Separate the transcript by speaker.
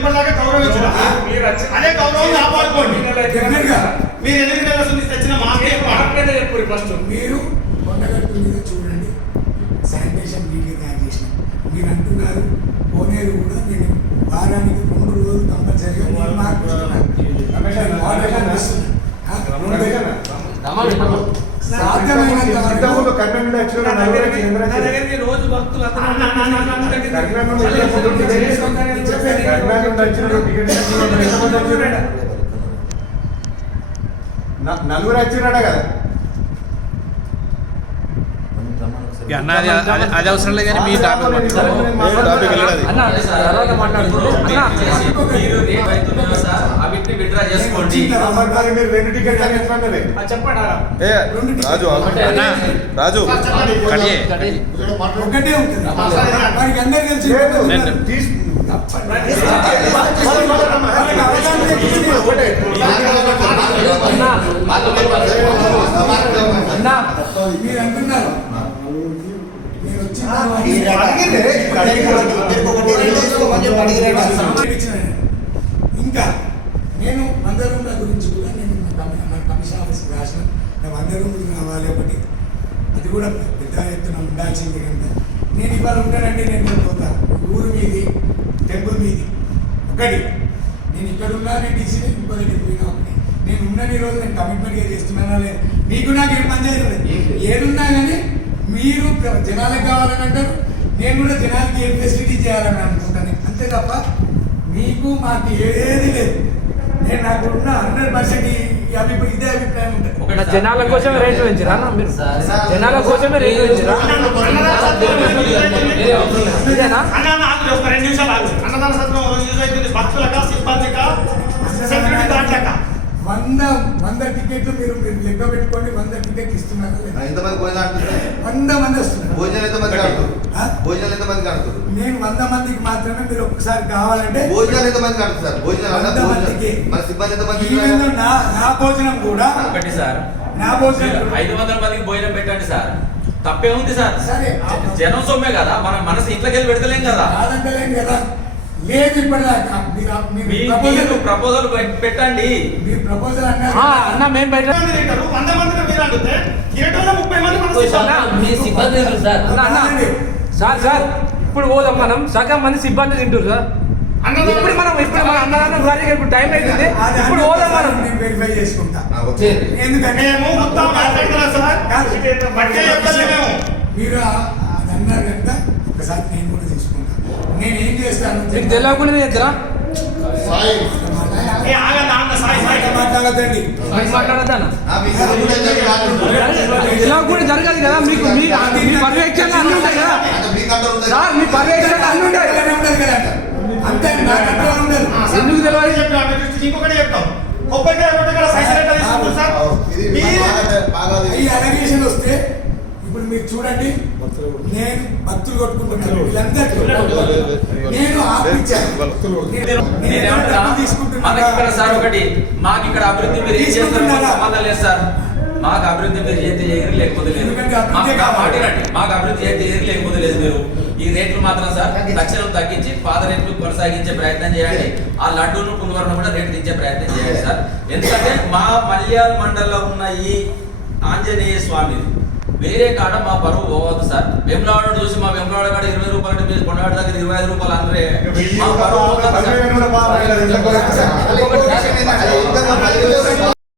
Speaker 1: ఇప్పటిదాకా
Speaker 2: మీరు వచ్చి-
Speaker 1: అదే గౌరవం కాపాడుకోండి. మీరు ఎనిమిది నెలల నుంచి తెచ్చిన మాకే చెప్పాలి.
Speaker 2: మాట్లాడే చెప్పు ఫస్ట్
Speaker 3: మీరు కొండగట్టు మీద చూడండి. శానిటేషన్ నీట్గా తయారు చేసిన. మీరు అంటున్నారు కోనేరు కూడా నేను వారానికి రెండు రోజులు కంపల్సరిగా మార్పు వాటర్.
Speaker 4: నలుగురు
Speaker 2: రోజు భక్తులు అందరూ
Speaker 1: అన్న, అన్న, అన్న, అన్న, అన్న.
Speaker 4: కర్నూలు నుండి వచ్చే ముందు టికెట్ తీసుకొని కర్నూలు నుండి వచ్చిన టికెట్ తీసుకొని ఎంతమంది వచ్చిర్రు? న- నలుగురు వచ్చిరాడ కదా
Speaker 5: అన్న అది అవసరం లేదు కానీ మీ టాపిక్
Speaker 6: మీరు
Speaker 4: మరి మీరు రాజు
Speaker 5: అన్న రాజు కట్ చేయి.
Speaker 3: ఇంకా నేను వంద రూమ్ల గురించి కూడా నేను కమిషన్ ఆఫీస్కి రాసిన. నా వంద రూములు కావాలి ఒకటి. అది కూడా పెద్ద ఎత్తున ఉండాల్సింది కనుక నేను ఇవాళ ఉంటానండి నేను పోతా. ఊరు మీది టెంపుల్ మీది. ఒకటి నేను ఇక్కడ ఉన్నా నేను డీసీ ఇంకో దగ్గర పోయినా ఒకటి. నేను ఉన్నన్ని రోజు నేను కమిట్మెంట్గా చేస్తున్నానా లేదు? మీకు నాకు ఏం పని చేయలేదు. ఏదున్నా కానీ మీరు జనాలకు కావాలని అంటారు నేను కూడా జనాలకి ఏం ఫెసిలిటీ చేయాలని అనుకుంటాను అంతే తప్ప మీకు మాకు ఏది లేదు నేను నాకు ఉన్న హండ్రెడ్ పర్సెంట్ ఈ అభిప్రాయం ఇదే అభిప్రాయం ఉంటుంది
Speaker 7: జనాల కోసం రేట్లు పెంచిరా మీరు జనాల కోసమే రేట్లు పెంచిరా
Speaker 3: వంద వంద టికెట్లు మీరు మీరు లెక్క పెట్టుకోండి వంద టికెట్లు ఇస్తున్నారు?
Speaker 8: ఎంతమంది ఆడుతున్నారు
Speaker 3: వంద మంది వస్తున్నారు.
Speaker 8: భోజనాలు ఎంతమంది
Speaker 3: ఆ?
Speaker 8: భోజనాలు ఎంతమంది ఆడుతారు
Speaker 3: నేను వంద మందికి మాత్రమే మీరు ఒక్కసారి కావాలంటే
Speaker 8: భోజనాలు ఎంతమంది ఆడుతారు భోజనాలు
Speaker 3: మందికి.
Speaker 8: మన సిబ్బంది ఎంతమంది
Speaker 3: నా నా భోజనం కూడా
Speaker 6: ఒకటి సార్.
Speaker 3: నా భోజనం
Speaker 6: ఐదు వందల మందికి భోజనం పెట్టండి సార్. తప్పే ఉంది సార్.
Speaker 3: సరే.
Speaker 6: జనం సొమ్మే కదా. మన మనసు ఇంట్లోకి వెళ్ళి పెడతలేం కదా.
Speaker 3: కాదంటలేను కదా. లేదు ఇప్పటిదాకా. మీరు ప్రపోజల్
Speaker 6: పెట్టండి.
Speaker 3: మీ ప్రపోజల్
Speaker 7: అన్న మేము
Speaker 1: తింటారు వంద మందిని మీరు అడిగితే థియేటర్లో ముప్పై మంది.
Speaker 7: మీ సిబ్బంది సార్? సార్ సార్ ఇప్పుడు పోదాం మనం. సగం మంది సిబ్బంది తింటారు సార్. ఇప్పుడు మనం ఇప్పుడు మన అన్నదానం గారికి ఇప్పుడు టైం అవుతుంది
Speaker 3: అది
Speaker 7: ఇప్పుడు పోదాం మనం.
Speaker 3: నేను వెరిఫై చేసుకుంటా. ఎందుకంటే
Speaker 1: మేము మొత్తం మాట్లాడుతున్నాం సార్.
Speaker 3: మీరు అన్నారు కనుక ఒకసారి నేను కూడా తీసుకుంటా. నేను ఏం చేస్తాను
Speaker 7: నీకు తెలియకుండా చేద్దరా
Speaker 3: మాట్లాడదండి
Speaker 8: మాట్లాడుతున్నారు.
Speaker 7: తెలియకుండా జరగదు కదా మీకు మీ మీ పర్యవేక్షణ అన్ని ఉంటాయి కదా. సార్ మీ పర్యవేక్షణ అన్ని ఉంటాయి.
Speaker 3: అంతే
Speaker 7: ఎందుకు తెలియదు
Speaker 1: ఇంకొకటి చెప్తాం. సార్?
Speaker 3: వస్తే మీరు చూడండి. నేను భక్తులు కొట్టుకుంటున్నాను. వీళ్ళందరికీ నేను ఆపించాను
Speaker 6: ఒకటి మాకు ఇక్కడ అభివృద్ధి మీరు ఏం? సంబంధం లేదు సార్. మాకు అభివృద్ధి మీరు చేస్తే ఎగిరి లేకపోతే లేదు. మాకు
Speaker 3: అభివృద్ధి
Speaker 6: చేస్తే ఎగిరి లేకపోతే లేదు మీరు. ఈ రేట్లు మాత్రం సార్ తక్షణం తగ్గించి పాత రేట్లు కొనసాగించే ప్రయత్నం చేయండి. ఆ లడ్డూను పులివరను కూడా రేటు దించే ప్రయత్నం చేయండి సార్. ఎందుకంటే మా మల్యాల మండలంలో ఉన్న ఈ ఆంజనేయ స్వామి వేరే కాడ మా బరువు పోవద్దు సార్. వెమ్లవాడ చూసి మా వెమ్లవాడ కాడ ఇరవై రూపాయలు మీరు కొండవాడ దగ్గర ఇరవై ఐదు రూపాయలు అంటే మా బరువు